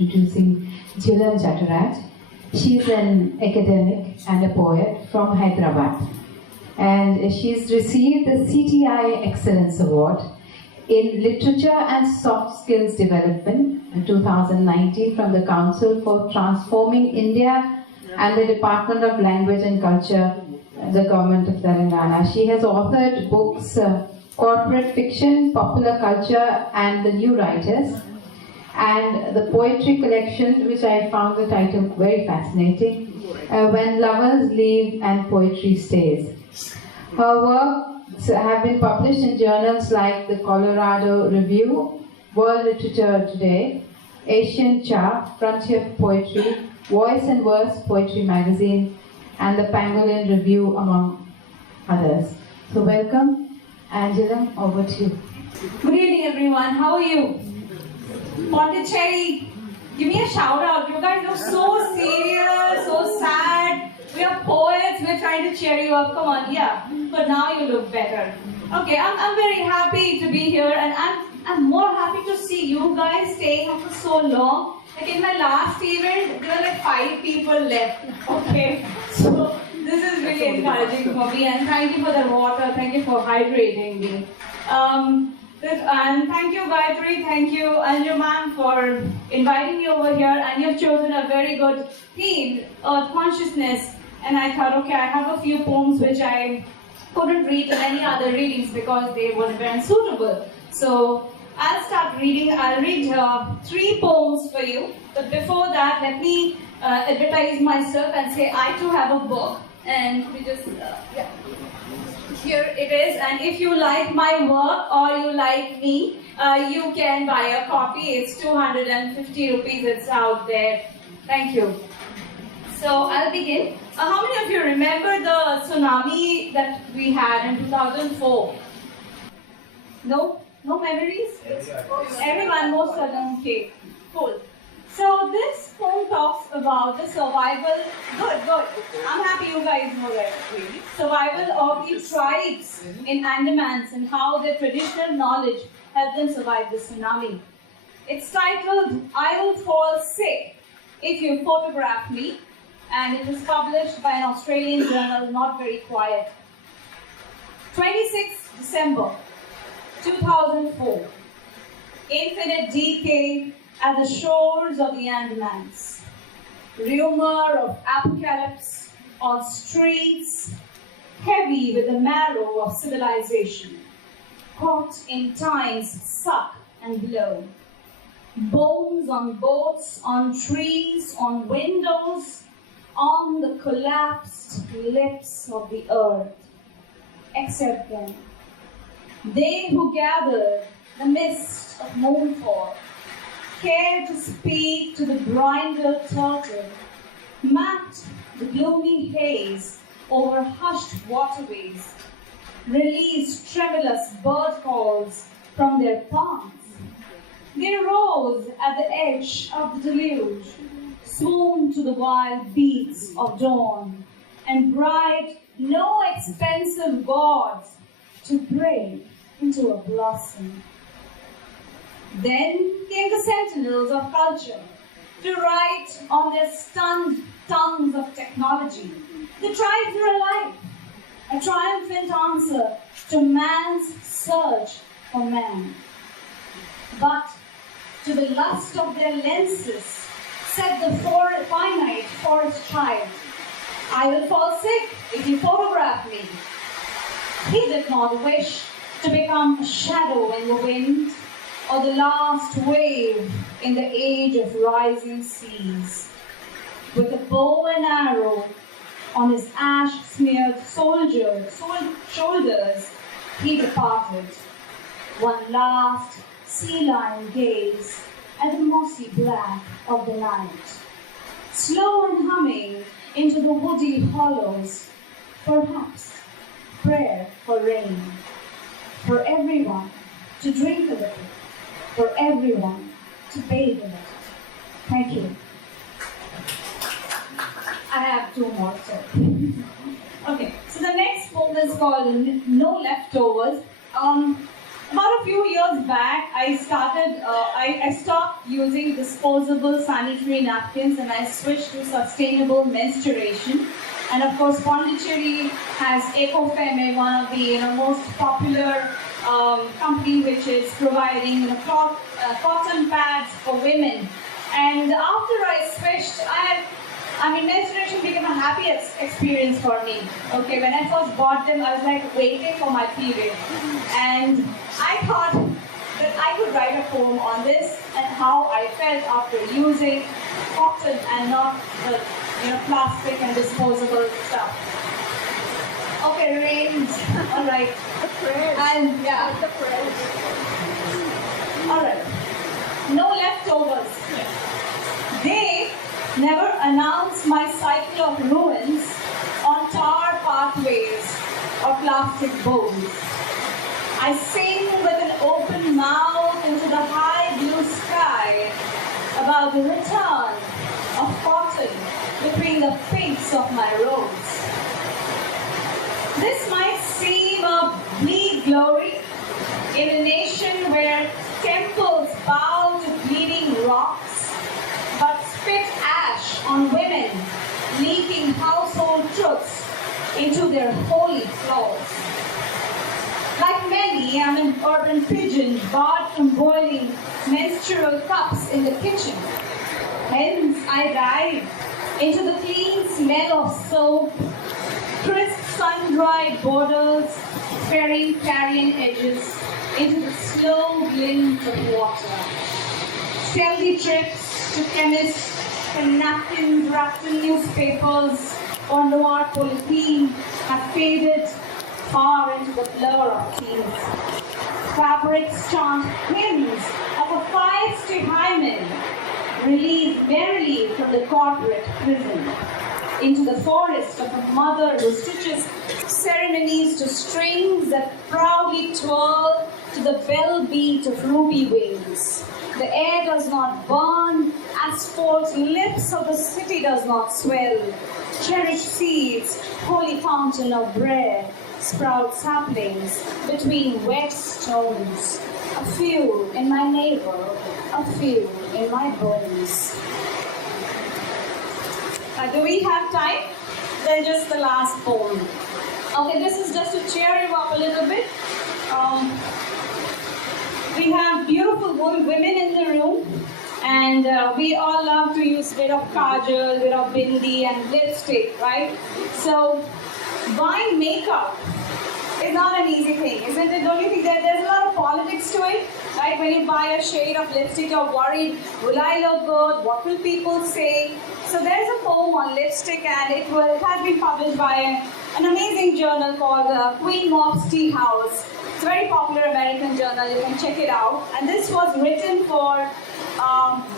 introducing Jhilam Chattaraj. She's an academic and a poet from Hyderabad. And she's received the CTI Excellence Award in Literature and Soft Skills Development in 2019 from the Council for Transforming India and the Department of Language and Culture, the Government of Telangana. She has authored books, Corporate Fiction, Popular Culture and the New Writers, and the poetry collection, which I found the title very fascinating, When Lovers Leave and Poetry Stays. Her works have been published in journals like the Colorado Review, World Literature Today, Asian Chart, Frontier Poetry, Voice and Verse Poetry Magazine, and the Pangolin Review, among others. So welcome, Angela, over to you. Good evening, everyone. How are you? Pondicherry, give me a shout out. You guys look so serious, so sad. We are poets. We're trying to cheer you up. Come on, yeah. But now you look better. Okay, I'm very happy to be here, and I'm more happy to see you guys staying up for so long. Like in my last event, there were like 5 people left. Okay, so this is really encouraging for me, and thank you for the water. Thank you for hydrating me. And thank you, Gayatri, thank you, Anju ma'am, for inviting me over here. And you've chosen a very good theme, Earth Consciousness. And I thought, okay, I have a few poems which I couldn't read in any other readings because they weren't suitable. So I'll start reading. I'll read 3 poems for you. But before that, let me advertise myself and say I too have a book. And we just, yeah. Here it is, and if you like my work or you like me, you can buy a copy. It's 250 rupees, it's out there. Thank you. So I'll begin. How many of you remember the tsunami that we had in 2004? No? No memories? Everyone, most of them, okay. Cool. So this poem talks about the survival, good. I'm happy you guys know that. Survival of the tribes in Andamans and how their traditional knowledge helped them survive the tsunami. It's titled, I Will Fall Sick If You Photograph Me, and it was published by an Australian journal, Not Very Quiet. 26th December 2004. Infinite decay at the shores of the Andamans. Rumor of apocalypse on streets, heavy with the marrow of civilization. Caught in time's suck and blow. Bones on boats, on trees, on windows, on the collapsed lips of the earth. Except them. They who gathered the mist of mournful, care to speak to the brindle turtle, mapped the gloomy haze over hushed waterways, released tremulous bird calls from their palms. They rose at the edge of the deluge, swooned to the wild beats of dawn, and bribed no expensive gods to break into a blossom. Then came the sentinels of culture to write on their stunned tongues of technology. The tribes were alive, a triumphant answer to man's search for man. But to the lust of their lenses said the finite forest child, I will fall sick if you photograph me. He did not wish to become a shadow in the wind, or the last wave in the age of rising seas. With a bow and arrow on his ash-smeared shoulders, he departed. One last sea-lion gaze at the mossy black of the night. Slow and humming into the woody hollows, perhaps prayer for rain, for everyone to drink a little, for everyone to bathe in it. Thank you. I have 2 more, so. Okay, so the next poem is called No Leftovers. About a few years back, I stopped using disposable sanitary napkins and I switched to sustainable menstruation. And of course, Pondicherry has Ecofeme, one of the most popular company which is providing cotton pads for women. And after I switched, menstruation became a happy experience for me. Okay, when I first bought them, I was like waiting for my period. And I thought that I could write a poem on this and how I felt after using cotton and not the plastic and disposable stuff. Okay, rains. All right. And yeah. All right. No leftovers. They never announce my cycle of ruins on tar pathways or plastic bowls. I sing with an open mouth into the high blue sky about the return of cotton between the pinks of my rose. This might seem a bleak glory in a nation where temples bow to bleeding rocks, but spit ash on women, leaking household truths into their holy floors. Like many, I'm an urban pigeon barred from boiling menstrual cups in the kitchen. Hence, I dive into the clean smell of soap, crisp sun-dried borders, ferrying carrion edges into the slow glint of water. Stealthy trips to chemists and napkins wrapped in newspapers or noir polythene have faded far into the blur of teens. Fabrics chant hymns of a feisty hymen released merrily from the corporate prison into the forest of a mother who stitches ceremonies to strings that proudly twirl to the bell beat of ruby wings. The air does not burn, asphalt lips of the city does not swell. Cherished seeds, holy fountain of bread, sprout saplings between wet stones. A few in my navel, a few in my bones. Do we have time? Then just the last poem. Okay, this is just to cheer you up a little bit. We have beautiful women in the room, and we all love to use a bit of kajal, a bit of bindi and lipstick, right? So, buying makeup is not an easy thing, isn't it? Don't you think that there's a lot of politics to it? Right? When you buy a shade of lipstick, you're worried, will I look good? What will people say? So there's a poem on lipstick, and it has been published by an amazing journal called Queen Mob's Tea House. It's a very popular American journal, you can check it out. And this was written for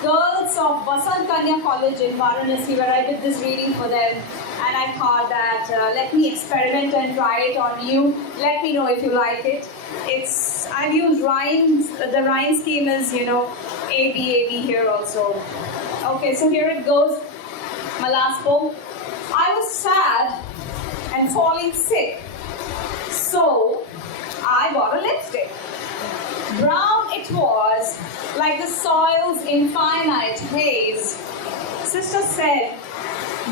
girls of Vasant Kanya College in Varanasi, where I did this reading for them. And I thought that let me experiment and try it on you. Let me know if you like it. I've used rhymes. The rhyme scheme is, A, B, A, B here also. Okay, so here it goes. My last poem. I was sad and falling sick, so I bought a lipstick. Brown it was, like the soil's infinite haze. Sister said,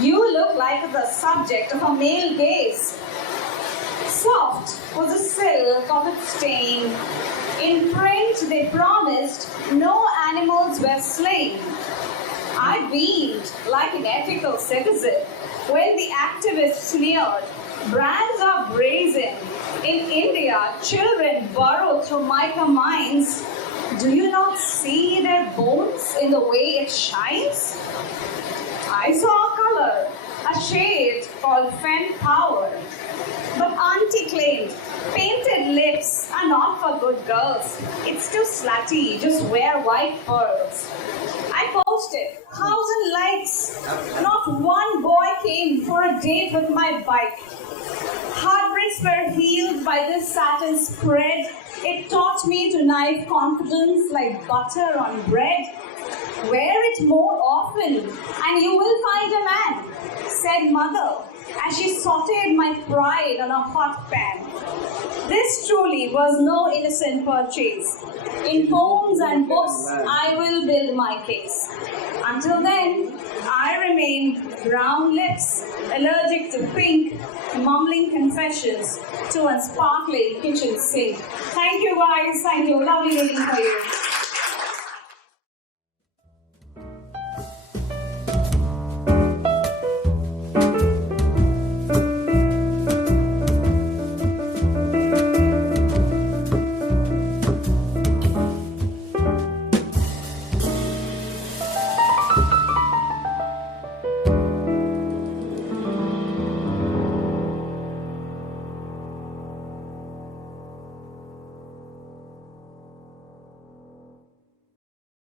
you look like the subject of a male gaze. Soft was the silk of its stain. In print they promised no animals were slain. I beamed like an ethical citizen when the activists sneered, brands are brazen. In India, children burrow through mica mines. Do you not see their bones in the way it shines? I saw a color, a shade called fen power. But auntie claimed, painted lips are not for good girls. It's too slutty, just wear white pearls. I posted 1,000 likes. Not one boy came for a date with my bike. Heartbreaks were healed by this satin spread. It taught me to knife confidence like butter on bread. Wear it more often and you will find a man, said mother. as she sauteed my pride on a hot pan. This truly was no innocent purchase. In poems and books, I will build my case. Until then, I remain brown lips, allergic to pink, mumbling confessions to a sparkling kitchen sink. Thank you guys, thank you, lovely reading for you.